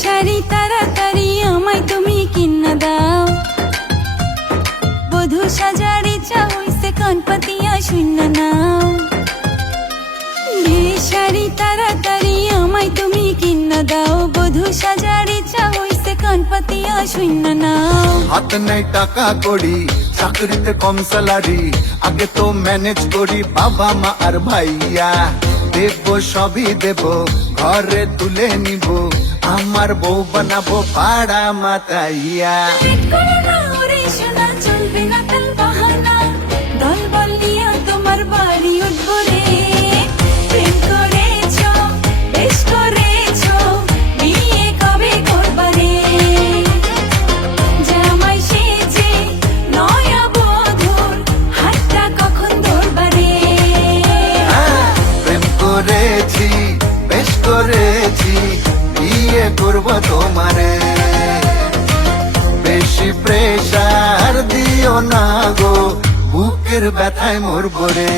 শাড়ি তাড়াতাড়ি আমায় তুমি কিনা দাও, বধূ সাজার ইচ্ছা হইছে কানপাতিয়া শূন্য নাও। শাড়ি তাড়াতাড়ি আমায় তুমি কিনা দাও, বধূ সাজার ইচ্ছা হইছে কানপাতিয়া শূন্য নাও। হাত নাই টাকা করি, চাকরিতে কম স্যালারি, আগে তো ম্যানেজ করি বাবা মা আর ভাইয়া। দেব সবই দেব, ঘরে তুলে নিব, আমার বউ বানাবো পাড়া মাতাইয়া। চলবে না তাল বাহানা, দল বলিয়া তোমার বাড়ি উঠবো রে। প্রেম করেছো, বেশ করেছো, বিয়ে কবে করবা রে? জামাই সেজে নয়া বধূর হাতটা কখন ধরবা রে? প্রেম করেছি, বেশ করেছি, বিয়ে করবো তোমারে। বেশি প্রেশার দিও না গো, বুকের ব্যথায় মরবো রে।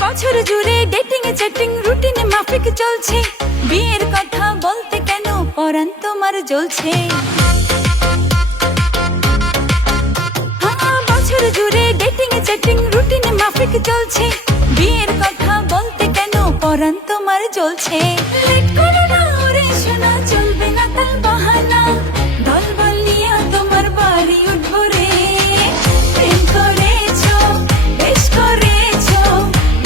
বছর জুড়ে ডেটিং এ চ্যাটিং রুটিনে মাফিক চলছে, বিয়ের কথা বলতে কেন পরাণ তোমার জ্বলছে? বছর জুড়ে ডেটিং এ চ্যাটিং রুটিনে মাফিক চলছে, বিয়ের কথা বলতে কেন পরাণ তোমার জ্বলছে? লেট করো না ওরে শোনা, চলবে না তাল বাহানা, দল বলিয়া তোমার বাড়ি উঠবো রে। প্রেম করেছো, বেশ করেছো,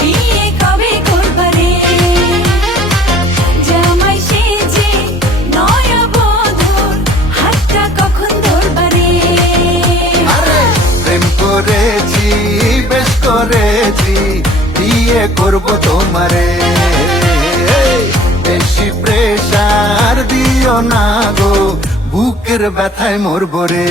বিয়ে কবে করবা রে? জামাই সেজে নয়া বধূর হাতটা কখন ধরবা রে? প্রেম করেছি, বেশ করেছি, বিয়ে করবো তোমারে। বেশি প্রেশার দিও না গো, বুকের ব্যথায় মরবো রে।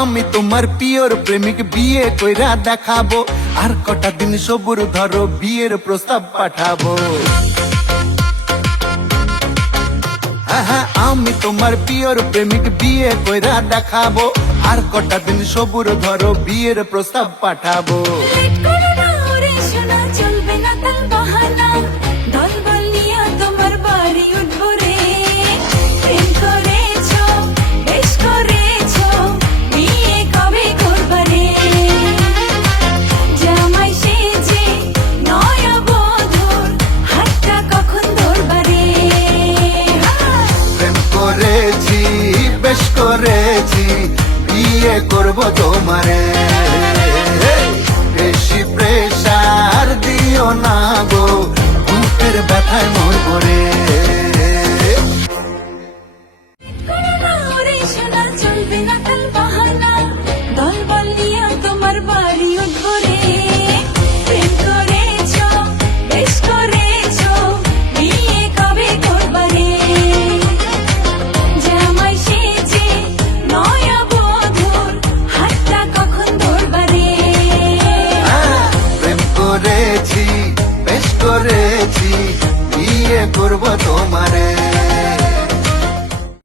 আমি তোমার পিওর প্রেমিক, বিয়ে কইরা দেখাবো, আর কটা দিন সবুর ধরো, বিয়ের প্রস্তাব পাঠাবো। হ্যাঁ, আমি তোমার পিওর প্রেমিক, বিয়ে কইরা দেখাবো, আর কটা দিন সবুর ধরো, বিয়ের প্রস্তাব পাঠাবো। লেট করো না ওরে শোনা, চলবে না তাল বাহানা, দল বলিয়া তোমার বাড়ি উঠবো রে। প্রেম করেছো, বেশ করেছো, বিয়ে কবে করবা রে? জামাই সেজে নয়া বধূর হাতটা কখন ধরবা রে? প্রেম করেছি, বেশ করেছি, বিয়ে করবো তোমারে। বেশি প্রেশার দিও না গো, বুকের ব্যথায় মরবো রে। চলবে না তাল বাহানা, দল বলিয়া তোমার বাড়ি উঠবো রে। প্রেম করেছো, বেশ করেছো, বিয়ে কবে করবা রে? জামাই সেজে নয়া বধূর হাতটা কখন ধরবা রে? প্রেম করেছি, বেশ করেছি, বিয়ে করবো তোমারে।